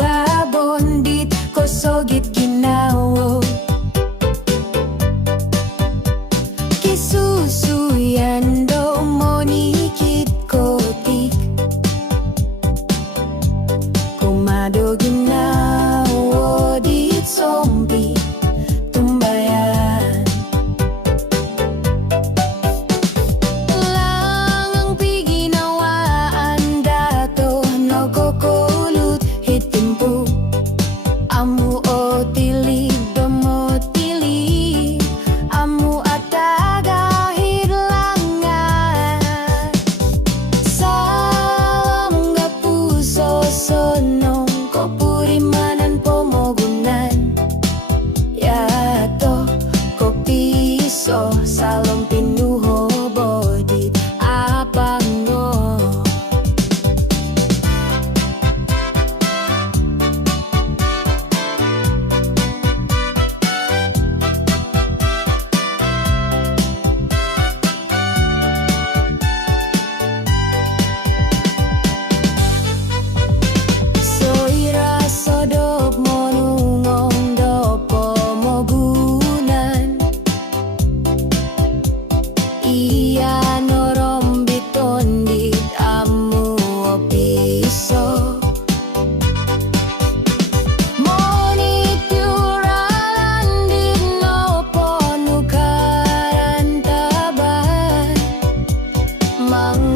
dua bondit kosogit ginawo kisusuyan do monikit kotik kumado ginawo dit sombi tumbayan langang piginawaan dato nagkukulut hitimpu amu o tilid domo tilid amu ataga hilangan salam ga puso sonong ko purimanan pomogunan yato ko piso salom pinuho bodit apango soira sodop monungong do pomogunan iya norombit tondit amu opiso monituralan no ponukaran taban mang